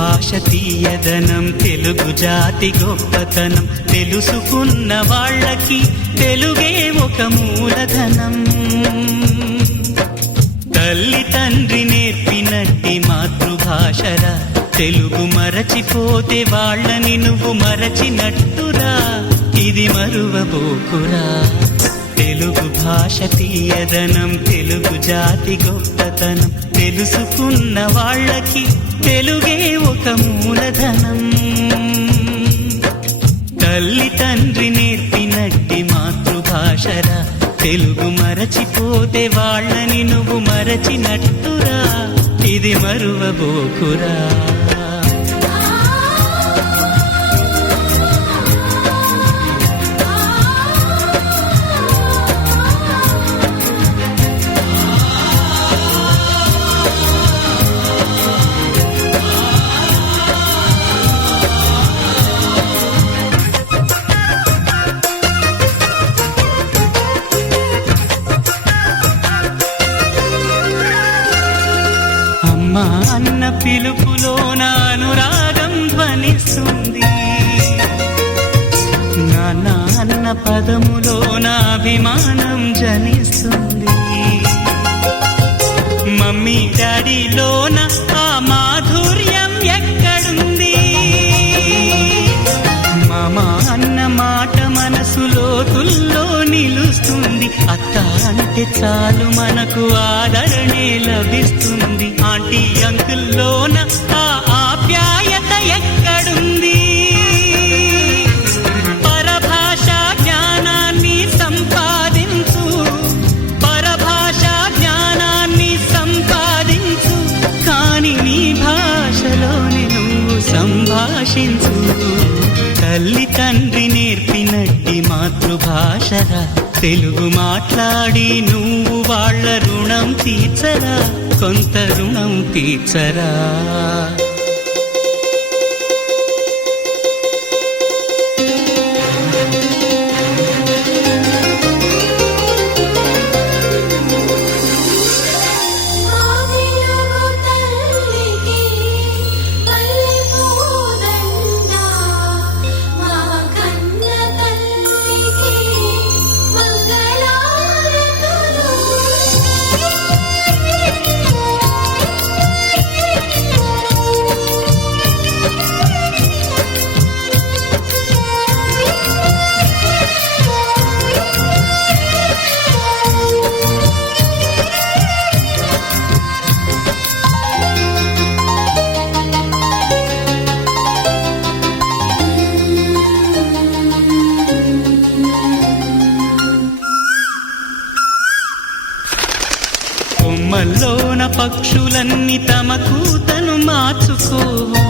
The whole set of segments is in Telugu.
భాష తీయదనం, తెలుగు జాతి గొప్పతనం, తెలుసుకున్న వాళ్ళకి తెలుగే ఒక మూలధనం. తల్లి తండ్రి నేర్పినట్టి మాతృభాషరా, తెలుగు మరచిపోతే వాళ్ళని నువ్వు మరచినట్టురా, ఇది మరువబోకురా. తెలుగు భాష తీయదనం, తెలుగు జాతి గొప్పతనం, తెలుసుకున్న వాళ్ళకి తెలుగే ఒక మూలధనం. తల్లి తండ్రి నేర్పినట్టి మాతృభాషరా, తెలుగు మరచిపోతే వాళ్ళని నువ్వు మరచినట్టురా, ఇది మరువబోకురా. అమ్మా అన్న పిలుపులో నా అనురాగం ధ్వనిస్తుంది, నాన్న అన్న పదములో నా అభిమానం జనిస్తుంది. మమ్మీ డాడీలోన ఆ మాధుర్యం ఎక్కడుంది? మామా అన్న మాట మనసులో తుల్లో నిలుస్తుంది. అత్త అంటే చాలు మనకు ఆదరణే లభిస్తుంది. ఆంటీ అంకుల్లోన ఆ ఆప్యాయత ఎక్కడుంది? పరభాషా జ్ఞానాన్ని సంపాదించు, పరభాషా జ్ఞానాన్ని సంపాదించు, కాని నీ భాషలోని నువ్వు సంభాషించు. తల్లి తండ్రి నేర్పినట్టి మాతృభాషరా, తెలుగు మాట్లాడి నువ్వు వాళ్ళ రుణం తీర్చరా, కొంత రుణం తీర్చరా. కొమ్మల్లోన పక్షులన్నీ తమ కూతను మార్చుకోవు,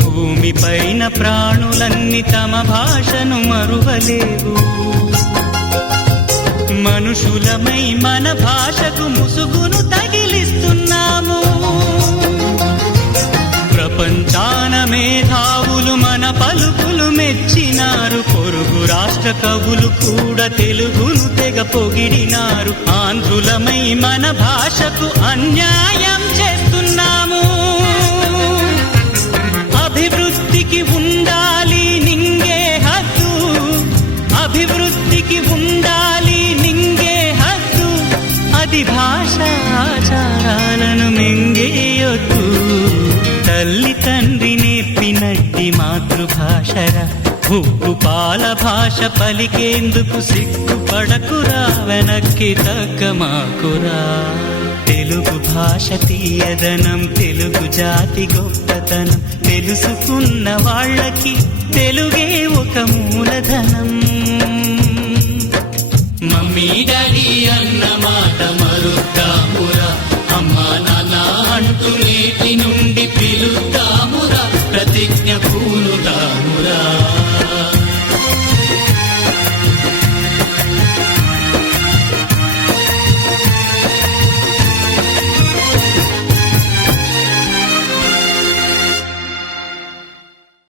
భూమిపైన ప్రాణులన్నీ తమ భాషను మరువలేవు. మనుషులమై మన భాషకు ముసుగును తగిలిస్తున్నాము. ప్రపంచాన మేధావులు మన పలుకులు మెచ్చినారు. పొరుగు రాష్ట్ర కవులు కూడా తెలుగును తెగ పొగిడినారు. ఆంధ్రులమై మన భాషకు అన్యాయం చేస్తున్నాము. అభివృద్ధికి ఉండాలి నింగే హద్దు, అభివృద్ధికి ఉండాలి నింగే హద్దు, అది భాష ఆచారాలను మింగేయొద్దు. తల్లి తండ్రి నేర్పినట్టి మాతృభాషరా, ఉప్పు పాల భాష పలికేందుకు సిగ్గుపడకురా, వెనక్కి తగ్గమాకురా. తెలుగు భాష తీయదనం, తెలుగు జాతి గొప్పతనం, తెలుసుకున్న వాళ్ళకి తెలుగే ఒక మూలధనం. మమ్మీ డాడీ అన్న మాట మరుద్దామురా, అమ్మా నాన్న అంటూ నేటి